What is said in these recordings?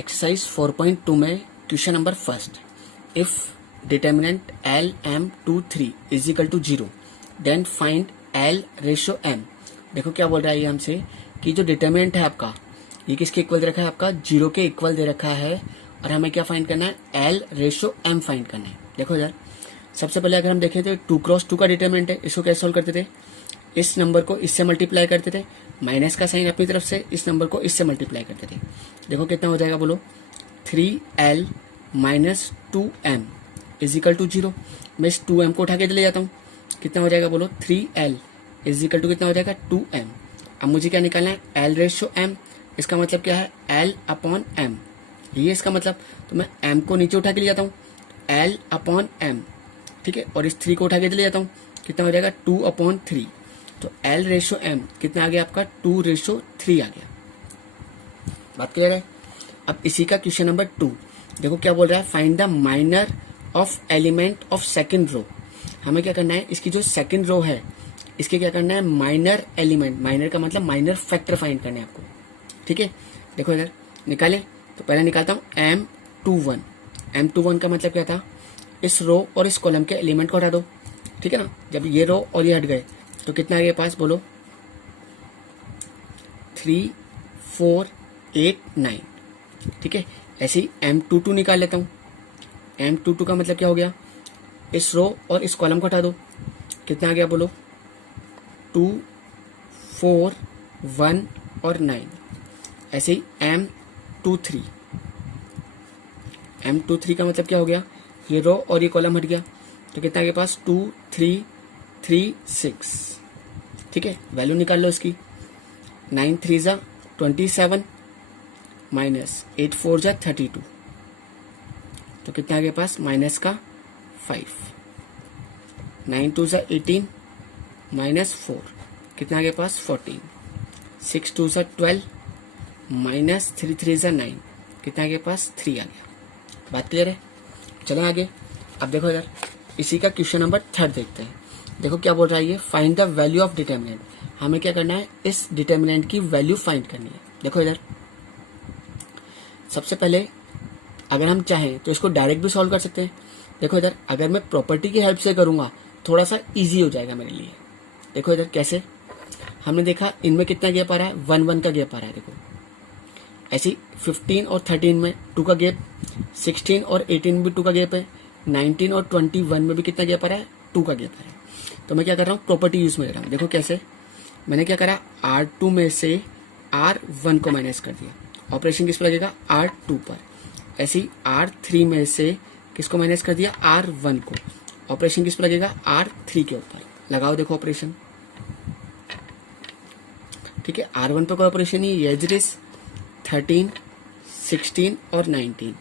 Exercise 4.2 में question number first, if determinant L M 2 3 is equal to 0 then find L ratio M. देखो क्या बोल रहा है ये हमसे कि जो डिटर्मिनेंट है आपका ये किसके इक्वल दे रखा है, आपका 0 के इक्वल दे रखा है और हमें क्या फाइंड करना है, एल रेशो एम फाइंड करना है। देखो यार, सबसे पहले अगर हम देखें तो 2 क्रॉस 2 का डिटर्मिनेंट है, इसको कैसे सोल्व करते थे, इस नंबर को इससे मल्टीप्लाई करते थे, माइनस का साइन अपनी तरफ से, इस नंबर को इससे मल्टीप्लाई करते थे। देखो कितना हो जाएगा, बोलो 3l minus 2m is equal to 0। मैं इस 2m को उठा के ले जाता हूँ, कितना हो जाएगा, बोलो 3l इज इक्वल टू कितना हो जाएगा 2m। अब मुझे क्या निकालना है, l रेशो m। इसका मतलब क्या है, l अपॉन m, ये इसका मतलब। तो मैं m को नीचे उठा के ले जाता हूँ, l अपॉन m, ठीक है, और इस 3 को उठा के ले जाता हूँ, कितना हो जाएगा 2 अपॉन 3। तो L रेशो M कितना आ गया आपका, 2 रेशो 3 आ गया। बात क्लियर है। अब इसी का क्वेश्चन नंबर 2 देखो क्या बोल रहा है, find the minor of element of second row. हमें क्या करना है, इसकी जो सेकंड रो है इसके क्या करना है, माइनर एलिमेंट, माइनर का मतलब माइनर फैक्टर फाइंड करने हैं आपको, ठीक है। देखो इधर निकाले, तो पहले निकालता हूँ M21। M21 का मतलब क्या था, इस रो और इस कॉलम के एलिमेंट को हटा दो, ठीक है ना। जब ये रो और ये हट गए तो कितना आ गया पास, बोलो 3 4 8 9, ठीक है। ऐसे ही M22 निकाल लेता हूँ। M22 का मतलब क्या हो गया, इस रो और इस कॉलम को हटा दो, कितना आ गया, बोलो 2 4 1 और 9। ऐसे ही M23 का मतलब क्या हो गया, ये रो और ये कॉलम हट गया, तो कितना आ गया पास 2 3 3 6, ठीक है। वैल्यू निकाल लो इसकी, 9 3 जा 27 माइनस 8 4 जा 32, तो कितना आ गया पास माइनस का 5। 9 2 जा 18 माइनस 4, कितना आ गया पास 14। 6 2 जा 12 माइनस 3 3 जा 9, कितना आ गया पास 3 आ गया। बात क्लियर है। चलें आगे। अब देखो इधर इसी का क्वेश्चन नंबर 3 देखते हैं। देखो क्या बोल रहा है ये, find the value of determinant. हमें क्या करना है, इस डिटर्मिनेंट की वैल्यू फाइंड करनी है। देखो इधर सबसे पहले अगर हम चाहें तो इसको डायरेक्ट भी सॉल्व कर सकते हैं। देखो इधर अगर मैं प्रॉपर्टी की हेल्प से करूंगा थोड़ा सा इजी हो जाएगा मेरे लिए। देखो इधर कैसे, हमने देखा इनमें कितना गैप आ रहा है, 1 1 का गैप आ रहा है। देखो ऐसे 15 और 13 में 2 का गैप, 16 और 18 में भी 2 का गैप है, 19 और 21 में भी कितना गैप आ रहा है, 2 का गैप आ रहा है। तो मैं क्या कर रहा हूँ, प्रॉपर्टी यूज में ले रहा हूँ। देखो कैसे, मैंने क्या करा, R2 में से R1 को माइनस कर दिया, ऑपरेशन किस पर लगेगा, R2 पर। ऐसे ही R3 में से किसको माइनस कर दिया, R1 को, ऑपरेशन किस पर लगेगा, R3 के ऊपर। लगाओ देखो ऑपरेशन, ठीक है। R1 पर कोई ऑपरेशन नहीं, एज इज 13 16 और 19।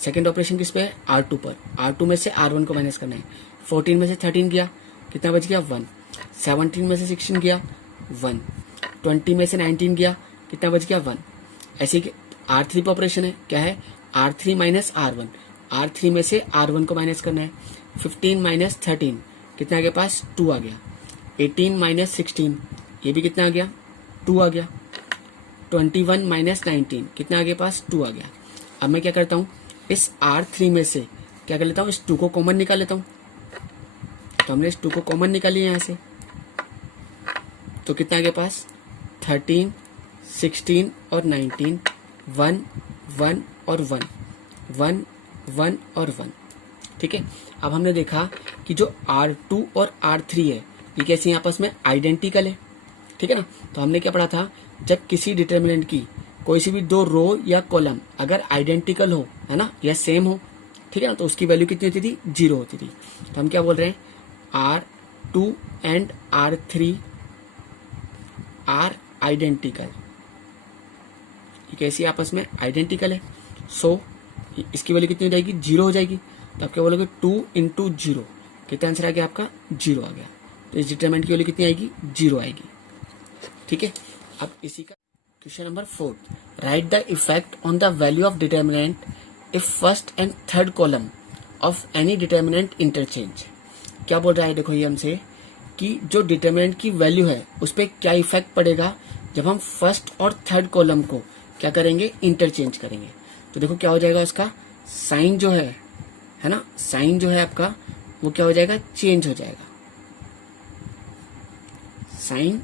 सेकेंड ऑपरेशन किस पे है, R2 पर। R2 में से R1 को माइनस करना है, 14 में से 13 किया, कितना बच गया 1। 17 में से 16 किया 1, 20 में से 19 किया, कितना बच गया 1। ऐसे ही R3 पे ऑपरेशन है, क्या है, R3 माइनस R1। R3 में से R1 को माइनस करना है, 15 माइनस 13, कितना आ गया पास 2 आ गया। 18 माइनस 16, ये भी कितना आ गया 2 आ गया। 21 माइनस 19, कितना आ गया पास 2 आ गया। अब मैं क्या करता हूँ, इस R3 में से क्या कर लेता हूँ, इस 2 को कॉमन निकाल लेता हूँ। तो हमने इस 2 को कॉमन निकाली यहाँ से, तो कितना आ गया पास 13 16 और 19, 1 1 और 1 1 1 और 1, ठीक है। अब हमने देखा कि जो R2 और R3 है ये कैसे आपस में आइडेंटिकल है, ठीक है ना। तो हमने क्या पढ़ा था, जब किसी डिटर्मिनेंट की कोई सी भी 2 रो या कॉलम अगर आइडेंटिकल हो, है ना, या सेम हो, ठीक है ना, तो उसकी वैल्यू कितनी होती थी, 0 होती थी। तो हम क्या बोल रहे हैं, R2 and R3 are identical, ये कैसी आपस में आइडेंटिकल है। सो इसकी वैल्यू कितनी हो जाएगी, 0 हो जाएगी। तो आप क्या बोलोगे 2 इंटू 0, कितना आंसर आ गया आपका 0 आ गया। तो इस डिटरमिनेंट की वैल्यू कितनी आएगी, 0 आएगी, ठीक है। अब इसी का question number 4, right the effect on the value of determinant if first and third column of any determinant interchange. क्या बोल रहा है, देखो ये हमसे कि जो डिटर्मिनेंट की वैल्यू है उस पर क्या इफेक्ट पड़ेगा जब हम फर्स्ट और थर्ड कॉलम को क्या करेंगे, इंटरचेंज करेंगे। तो देखो क्या हो जाएगा उसका साइन जो है ना, साइन जो है आपका वो क्या हो जाएगा, चेंज हो जाएगा, साइन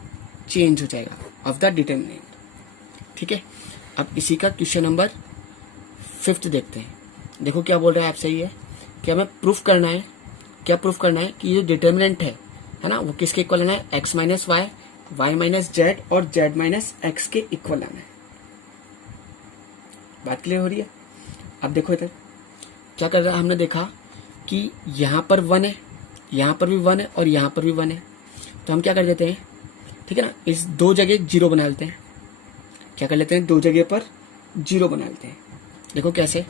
चेंज हो जाएगा ऑफ द डिटर्मिनेंट। ठीक है, अब इसी का क्वेश्चन नंबर 5 देखते हैं। देखो क्या बोल रहा है आपसे, ये क्या हमें प्रूफ करना है, क्या प्रूफ करना है कि ये जो डिटर्मिनेंट है ना, वो किसके इक्वल आना है, x minus Y, Y minus Z और जेड माइनस एक्स के इक्वल आना है। बात क्लियर हो रही है। अब देखो इधर क्या कर रहा है, हमने देखा कि यहाँ पर 1 है, यहाँ पर भी 1 है और यहाँ पर भी 1 है, तो हम क्या कर देते हैं, ठीक है ना, इस दो जगह 0 बना लेते हैं। क्या कर लेते हैं, दो जगह पर 0 बना लेते हैं। देखो कैसे,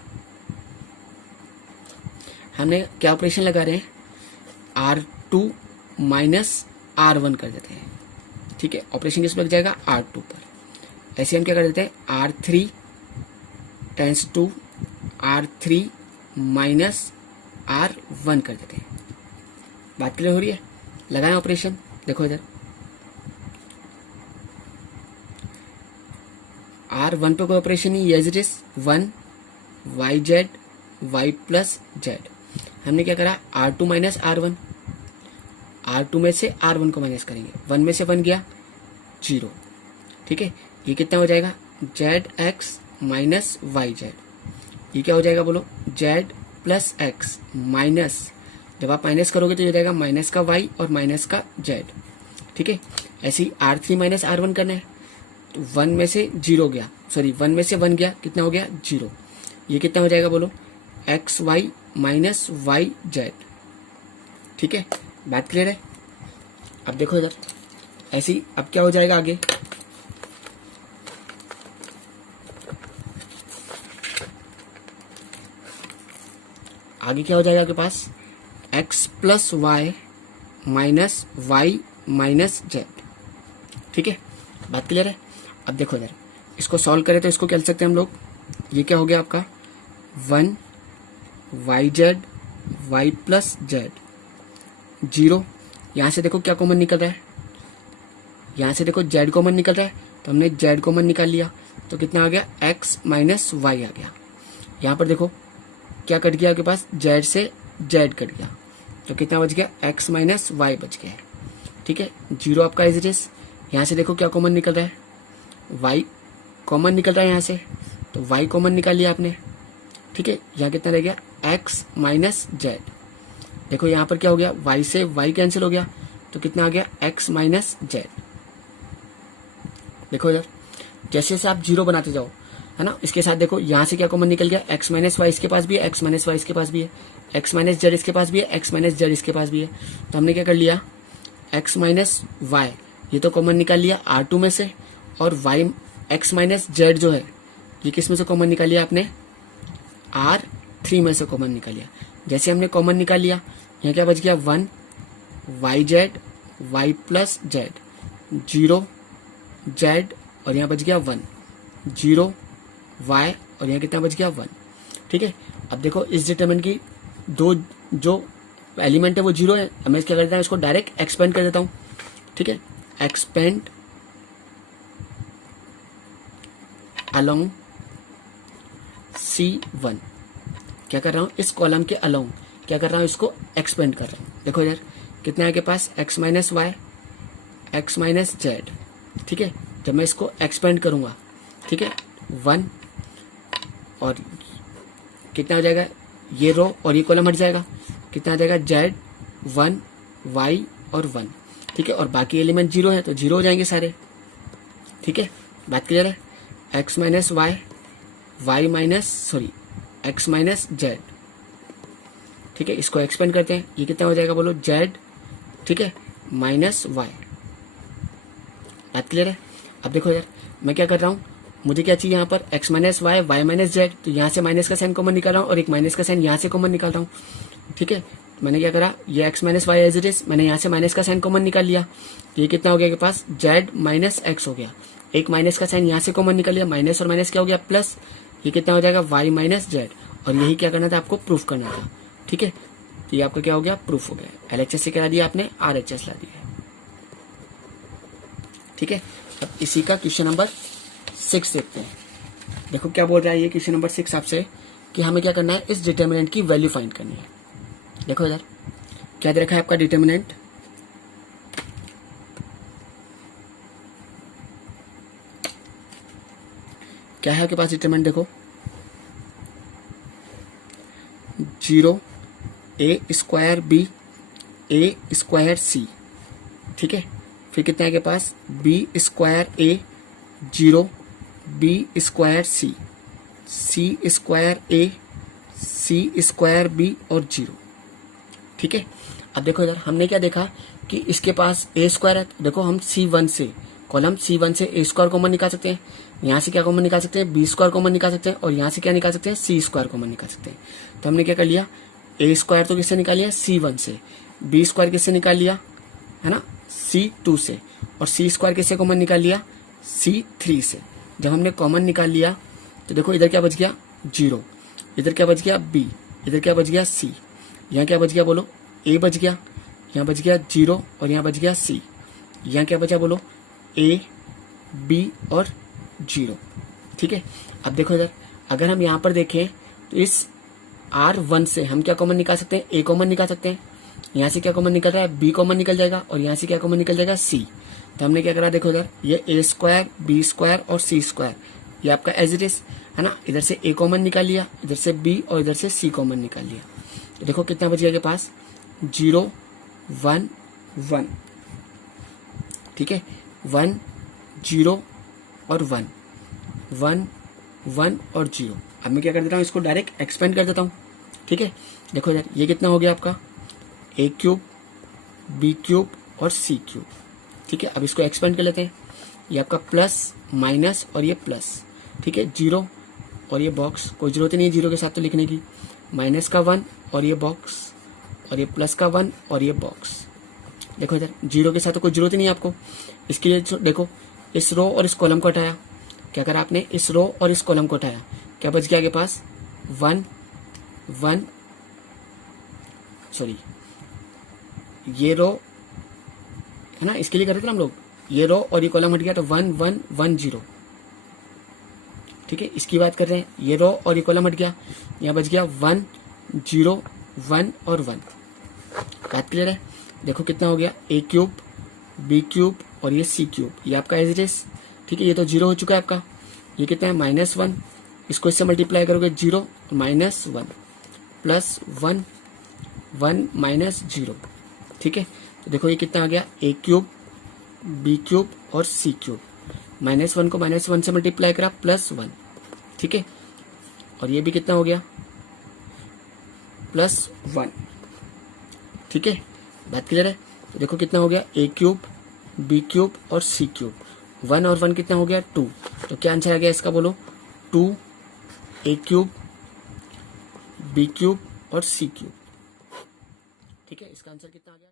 हमने क्या ऑपरेशन लगा रहे हैं, R2 माइनस R1 कर देते हैं। ठीक है, ऑपरेशन किस पर लग जाएगा, R2 पर। ऐसे हम क्या कर देते हैं, R3 tense to R3 minus R1 कर देते हैं। बात क्लियर हो रही है। लगाएं ऑपरेशन, देखो इधर R1 पे कोई ऑपरेशन नहीं, as it is 1 Y Z Y plus Z. हमने क्या करा, R2 माइनस R1, R2 में से R1 को माइनस करेंगे, 1 में से 1 गया 0। ठीक है, ये कितना हो जाएगा, Z X minus Y Z. ये क्या हो जाएगा बोलो, जेड प्लस एक्स माइनस, जब आप माइनस करोगे तो ये हो जाएगा माइनस का वाई और माइनस का जेड। ठीक है, ऐसे ही R3 माइनस R1 करना है, तो 1 में से 0 गया, सॉरी 1 में से 1 गया, कितना हो गया 0। ये कितना हो जाएगा बोलो, X Y minus Y Z. ठीक है, बात क्लियर है। अब देखो इधर ऐसे ही, अब क्या हो जाएगा आगे, आगे क्या हो जाएगा आपके पास, x plus y minus y minus z. ठीक है, बात क्लियर है। अब देखो इधर इसको सॉल्व करें तो इसको क्या लिख सकते हैं हम लोग, ये क्या हो गया आपका 1 Y Z Y plus z 0। यहाँ से देखो क्या कॉमन निकल रहा है, यहाँ से देखो जेड कॉमन निकल रहा है, तो हमने जेड कॉमन निकाल लिया, तो कितना आ गया, x माइनस वाई आ गया। यहाँ पर देखो क्या कट गया आपके पास, जेड से जेड कट गया, तो कितना बच गया, x माइनस वाई बच गया है। ठीक है, 0 आपका एज इट इज। यहाँ से देखो क्या कॉमन निकल रहा है, y कॉमन निकल रहा है यहाँ से, तो y कॉमन निकाल लिया आपने। ठीक है, यहाँ कितना रह गया, x माइनस जेड। देखो यहाँ पर क्या हो गया, y से y कैंसिल हो गया, तो कितना आ गया, x माइनस जेड। देखो इधर जैसे जैसे आप 0 बनाते जाओ, है ना, इसके साथ देखो यहाँ से क्या कॉमन निकल गया, x माइनस वाई इसके पास भी है, x माइनस वाई इसके पास भी है, x माइनस जेड इसके पास भी है, x माइनस जेड इसके पास भी है। तो हमने क्या कर लिया, x माइनस वाई ये तो कॉमन निकाल लिया R2 में से, और y x माइनस जेड जो है ये किस में से कॉमन निकाल लिया आपने, R3 में से कॉमन निकाल लिया। जैसे हमने कॉमन निकाल लिया, यहाँ क्या बच गया, 1 Y Z Y plus z 0 z, और यहाँ बच गया 1 0 वाई, और यहाँ कितना बच गया 1। ठीक है, अब देखो इस डिटरमिनेंट की दो जो एलिमेंट है वो 0 है, अब मैं क्या करता हूँ, इसको डायरेक्ट एक्सपेंड कर देता हूँ। ठीक है, एक्सपेंड अलोंग C1, क्या कर रहा हूँ, इस कॉलम के अलोंग क्या कर रहा हूँ, इसको एक्सपेंड कर रहा हूँ। देखो इधर कितना है के पास, x minus y x minus z. ठीक है, जब मैं इसको एक्सपेंड करूंगा, ठीक है 1, और कितना हो जाएगा, ये रो और ये कॉलम हट जाएगा, कितना आ जाएगा, जेड 1 वाई और 1। ठीक है, और बाकी एलिमेंट 0 है तो 0 हो जाएंगे सारे। ठीक है, बात क्लियर है। x minus Y Y minus sorry x minus z. ठीक है, इसको एक्सपेंड करते हैं, ये कितना हो जाएगा बोलो, जेड, ठीक है, माइनस वाई। बात क्लियर है। अब देखो यार मैं क्या कर रहा हूँ, मुझे क्या चाहिए यहाँ पर, x minus Y Y minus z, तो यहाँ से माइनस का साइन कॉमन निकाल रहा हूँ और एक माइनस का साइन यहाँ से कॉमन निकाल रहा हूँ। ठीक है, मैंने क्या करा, ये x minus y as it is, मैंने यहाँ से माइनस का साइन कॉमन निकाल लिया, ये कितना हो गया के पास, z माइनस एक्स हो गया, एक माइनस का साइन यहाँ से कॉमन निकाल लिया, माइनस और माइनस क्या हो गया प्लस, ये कितना हो जाएगा y माइनस जेड। और यही क्या करना था, आपको प्रूफ करना था। ठीक है, तो ये आपका क्या हो गया, प्रूफ हो गया। LHS से करा दिया आपने, RHS ला दिया। ठीक है, अब इसी का क्वेश्चन नंबर 6 देखते हैं। देखो क्या बोल रहा है ये क्वेश्चन नंबर 6 आपसे कि हमें क्या करना है, इस डिटर्मिनेंट की वैल्यू फाइंड करनी है। देखो इधर क्या दे रखा है आपका डिटर्मिनेंट, क्या है आपके पास डिटर्मिनेंट, देखो 0 ए स्क्वायर बी ए स्क्वायर सी, ठीक है। फिर कितना है के पास बी स्क्वायर ए 0 बी स्क्वायर सी सी स्क्वायर ए सी स्क्वायर बी और 0, ठीक है। अब देखो इधर हमने क्या देखा कि इसके पास ए स्क्वायर है, तो देखो हम C1 से कॉलम C1 से ए स्क्वायर कॉमन निकाल सकते हैं, यहाँ से क्या कॉमन निकाल सकते हैं, बी स्क्वायर कॉमन निकाल सकते हैं, और यहाँ से क्या निकाल सकते हैं, सी स्क्वायर कॉमन निकाल सकते हैं। तो हमने क्या कर लिया, ए स्क्वायर तो किससे निकाल लिया, C1 से, बी स्क्वायर किससे निकाल लिया, है ना, C2 से, और सी स्क्वायर किससे कॉमन निकाल लिया, C3 से। जब हमने कॉमन निकाल लिया तो देखो इधर क्या बच गया 0, इधर क्या बच गया B, इधर क्या बच गया C, यहाँ क्या बच गया बोलो, A बच गया, यहाँ बच गया 0 और यहाँ बच गया C, यहाँ क्या बचा बोलो, A B और 0, ठीक है। अब देखो इधर अगर हम यहाँ पर देखें तो इस R1 से हम क्या कॉमन निकाल सकते हैं, A कॉमन निकाल सकते हैं, यहाँ से क्या कॉमन निकल रहा है, B कॉमन निकल जाएगा, और यहाँ से क्या कॉमन निकल जाएगा, C। तो हमने क्या करा, देखो इधर ये A स्क्वायर B स्क्वायर और C स्क्वायर ये आपका एज इट इज है ना, इधर से A कॉमन निकाल लिया, इधर से B और इधर से C कॉमन निकाल लिया। तो देखो कितना बच गया के पास 0 1 1, ठीक है, 1 0 और 1 1 1 और 0। अब मैं क्या कर देता हूँ, इसको डायरेक्ट एक्सपेंड कर देता हूँ, ठीक है। देखो इधर ये कितना हो गया आपका A क्यूब B क्यूब और C क्यूब, ठीक है। अब इसको एक्सपेंड कर लेते हैं, ये आपका प्लस माइनस और ये प्लस, ठीक है, 0 और ये बॉक्स, कोई जरूरत नहीं है 0 के साथ तो लिखने की, माइनस का 1 और ये बॉक्स, और ये प्लस का 1 और ये बॉक्स। देखो इधर 0 के साथ तो कोई जरूरत नहीं है आपको, इसके लिए देखो इस रो और इस कॉलम को हटाया, क्या करा आपने, इस रो और इस कॉलम को हटाया, क्या बच गया आपके पास 1 1, सॉरी ये रो है ना, इसके लिए कर रहे थे हम लोग, ये रो और ये कॉलम हट गया तो 1 1 1 0, ठीक है। इसकी बात कर रहे हैं, ये रो और ये कॉलम हट गया, यहाँ बच गया 1 0 1 और 1। बात क्लियर है। देखो कितना हो गया, A क्यूब B क्यूब और ये C क्यूब, ये आपका एज इट इज, ठीक है। ये तो 0 हो चुका है आपका, ये कितना है -1, इसको इससे मल्टीप्लाई करोगे 0 -1 प्लस 1 1 -0, ठीक है। तो देखो ये कितना आ गया, A क्यूब B क्यूब और C क्यूब, -1 को -1 से मल्टीप्लाई करा +1, ठीक है। और ये भी कितना हो गया +1, ठीक है। बात क्लियर है। तो देखो कितना हो गया, A क्यूब B क्यूब और C क्यूब, 1 और 1 कितना हो गया 2। तो क्या आंसर आ गया इसका बोलो, 2 A क्यूब B क्यूब और C क्यूब, ठीक है। इसका आंसर कितना आ गया।